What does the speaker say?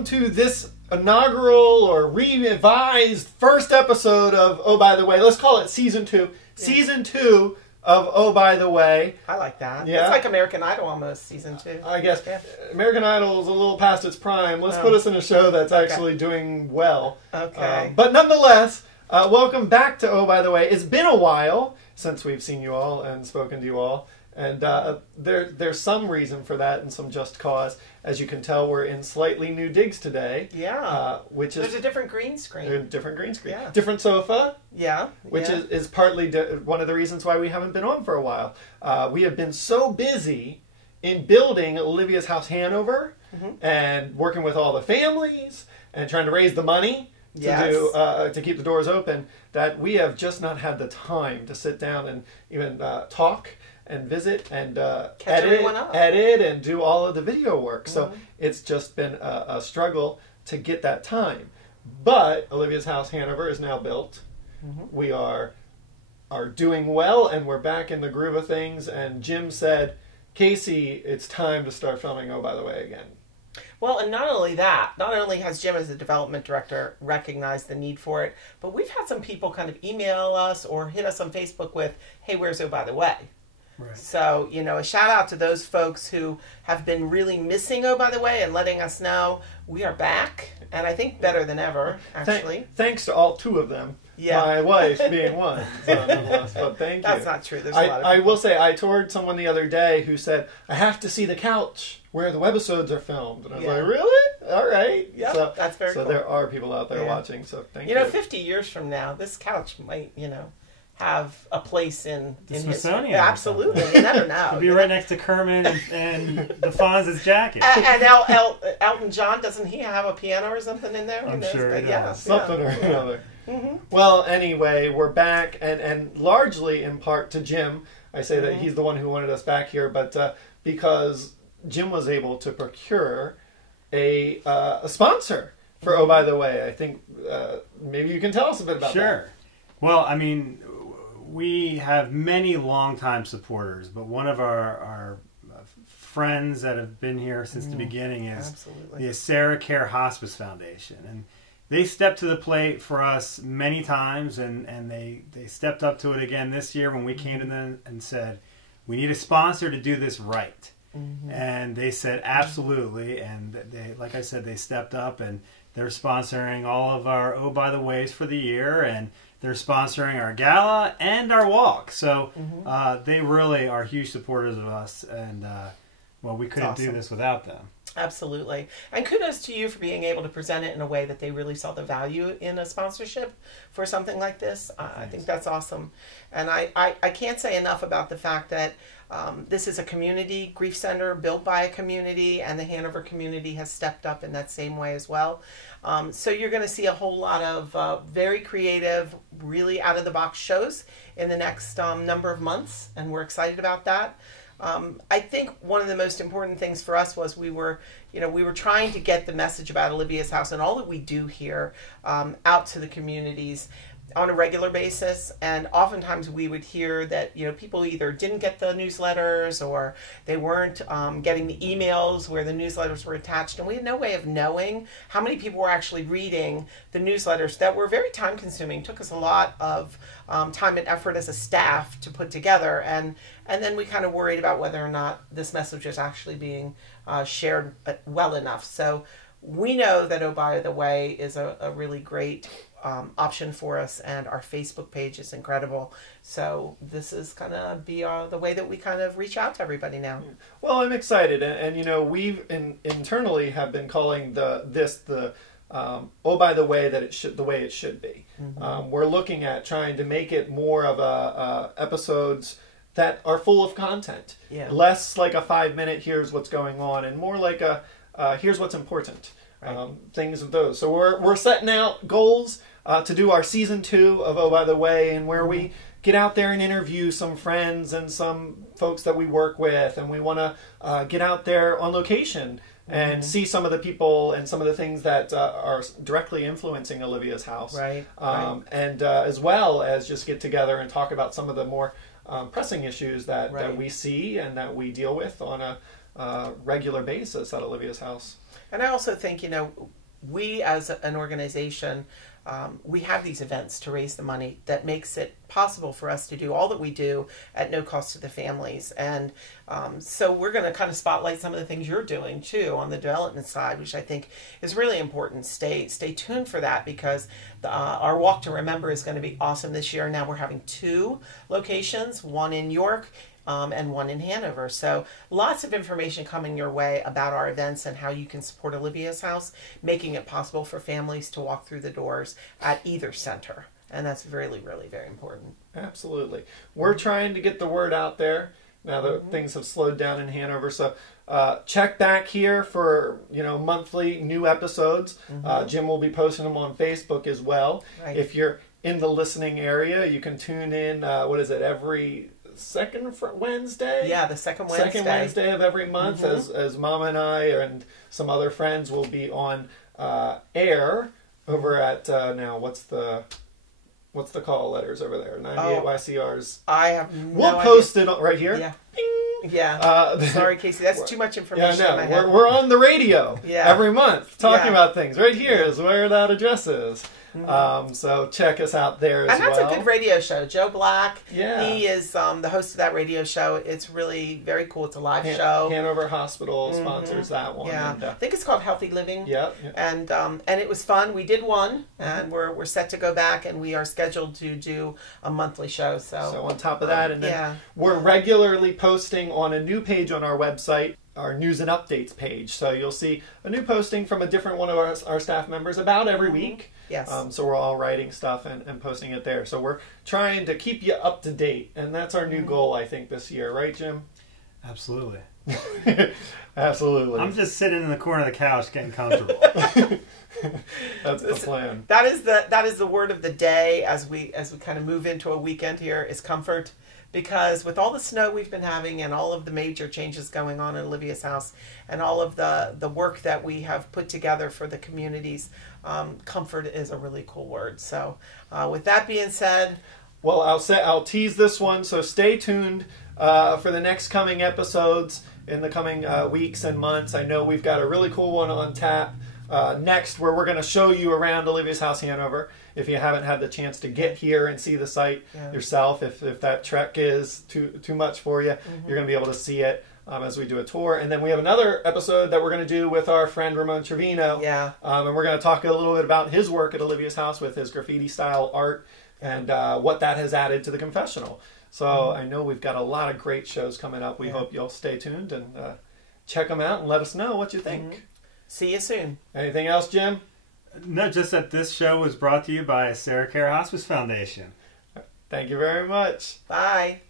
welcome to this inaugural or revised first episode of Oh By The Way. Let's call it Season 2. Yeah. Season 2 of Oh By The Way. I like that. Yeah. It's like American Idol almost, Season 2. I guess. Yeah. American Idol is a little past its prime. Let's put us in a show that's actually doing well. Okay. But nonetheless, welcome back to Oh By The Way. It's been a while since we've seen you all and spoken to you all. And there's some reason for that and some just cause. As you can tell, we're in slightly new digs today. Yeah. Which is There's a different green screen. Different green screen. Yeah. Different sofa. Yeah. Which is partly one of the reasons why we haven't been on for a while. We have been so busy in building Olivia's house Hanover and working with all the families and trying to raise the money to keep the doors open that we have just not had the time to sit down and even talk and visit and edit and do all of the video work. So it's just been a struggle to get that time. But Olivia's house Hanover is now built. We are doing well, and we're back in the groove of things. And Jim said, Casey, it's time to start filming Oh By The Way again. Well, and not only that, not only has Jim as the development director recognized the need for it, but we've had some people kind of email us or hit us on Facebook with, hey, where's Oh By The Way? Right. So, you know, a shout out to those folks who have been really missing Oh By The Way and letting us know we are back, and I think better than ever, actually. Thanks to all two of them. Yeah. My wife being one. So nonetheless, but thank you. That's not true. There's a lot of people. I will say, I toured someone the other day who said, I have to see the couch where the webisodes are filmed. And I was like, really? All right. Yeah, so, that's very cool. So there are people out there watching, so thank you. You know, 50 years from now, this couch might, have a place in Smithsonian. Yeah, absolutely. You never know. It'll be right next to Kermit and the Fonz's jacket. And Elton John, doesn't he have a piano or something in there? I'm sure he does. Something or another. Well, anyway, we're back, and largely in part to Jim. I say that he's the one who wanted us back here, but because Jim was able to procure a sponsor for Oh By The Way. I think maybe you can tell us a bit about that. Sure. Well, I mean, we have many longtime supporters, but one of our friends that have been here since the beginning is the Sarah Care Hospice Foundation. And they stepped to the plate for us many times, and they stepped up to it again this year when we came to them and said, we need a sponsor to do this right. And they said, absolutely. And they, like I said, they stepped up, and they're sponsoring all of our Oh By The Ways for the year, and they're sponsoring our gala and our walk. So they really are huge supporters of us, and well, we couldn't do this without them. Absolutely. And kudos to you for being able to present it in a way that they really saw the value in a sponsorship for something like this. I think that's awesome. And I can't say enough about the fact that this is a community grief center built by a community, and the Hanover community has stepped up in that same way as well. So you're going to see a whole lot of very creative, really out-of-the-box shows in the next number of months, and we're excited about that. I think one of the most important things for us was we were trying to get the message about Olivia's house and all that we do here out to the communities on a regular basis. And oftentimes we would hear that people either didn't get the newsletters or they weren't getting the emails where the newsletters were attached, and we had no way of knowing how many people were actually reading the newsletters that were very time consuming. Took us a lot of time and effort as a staff to put together, and then we kind of worried about whether or not this message is actually being shared well enough. So we know that Oh By The Way is a really great option for us, and our Facebook page is incredible. So this is going to be the way that we kind of reach out to everybody now. Well, I'm excited, and we've internally have been calling the Oh By The Way that the way it should be. We're looking at trying to make it more of episodes that are full of content, less like a 5-minute here's what's going on, and more like a here's what's important. Things of those. So we're setting out goals to do our season 2 of Oh By The Way, and where we get out there and interview some friends and some folks that we work with, and we want to get out there on location and see some of the people and some of the things that are directly influencing Olivia's house. And as well as just get together and talk about some of the more pressing issues that we see and that we deal with on a regular basis at Olivia's house. And I also think, we as an organization, we have these events to raise the money that makes it possible for us to do all that we do at no cost to the families. And so we're going to kind of spotlight some of the things you're doing too on the development side, which I think is really important. Stay tuned for that, because our Walk to Remember is going to be awesome this year. Now we're having 2 locations, one in York and one in Hanover. So lots of information coming your way about our events and how you can support Olivia's house, making it possible for families to walk through the doors at either center. And that's really, really very important. Absolutely. We're trying to get the word out there now that things have slowed down in Hanover. So check back here for monthly new episodes. Jim will be posting them on Facebook as well. Right. If you're in the listening area, you can tune in, every second Wednesday? Yeah, the second Wednesday. Second Wednesday of every month, as Mama and I and some other friends will be on air over at now. What's the call letters over there? 98 YCRs. I have no We'll idea. post it right here. Yeah. Bing. Yeah. Sorry, Casey. That's too much information. Yeah, in my no. head. We're on the radio every month talking Yeah. about things. Right here is where that address is. So check us out there as well. And that's a good radio show. Joe Black, Yeah. he is the host of that radio show. It's really very cool. It's a live show. Hanover Hospital sponsors that one. Yeah, And, I think it's called Healthy Living. Yeah. And it was fun. We did one, and we're set to go back, and we are scheduled to do a monthly show. So on top of that, and then yeah. we're regularly posting on a new page on our website, our news and updates page. So you'll see a new posting from a different one of our staff members about every week. Yes. So we're all writing stuff and posting it there. So we're trying to keep you up to date, and that's our new goal, I think, this year, right, Jim? Absolutely. Absolutely. I'm just sitting in the corner of the couch getting comfortable. That's the plan. That is the word of the day as we kind of move into a weekend here is comfort. Because with all the snow we've been having and all of the major changes going on in Olivia's house and all of the work that we have put together for the communities, comfort is a really cool word. So with that being said... Well, I'll tease this one, so stay tuned for the next coming episodes in the coming weeks and months. I know we've got a really cool one on tap next where we're going to show you around Olivia's house, Hanover. If you haven't had the chance to get here and see the site yourself, if that trek is too much for you, you're going to be able to see it as we do a tour. And then we have another episode that we're going to do with our friend Ramon Trevino. Yeah. And we're going to talk a little bit about his work at Olivia's house with his graffiti-style art and what that has added to the confessional. So I know we've got a lot of great shows coming up. We hope you'll stay tuned and check them out and let us know what you think. See you soon. Anything else, Jim? No, just that this show was brought to you by Sarah Care Hospice Foundation. Thank you very much. Bye.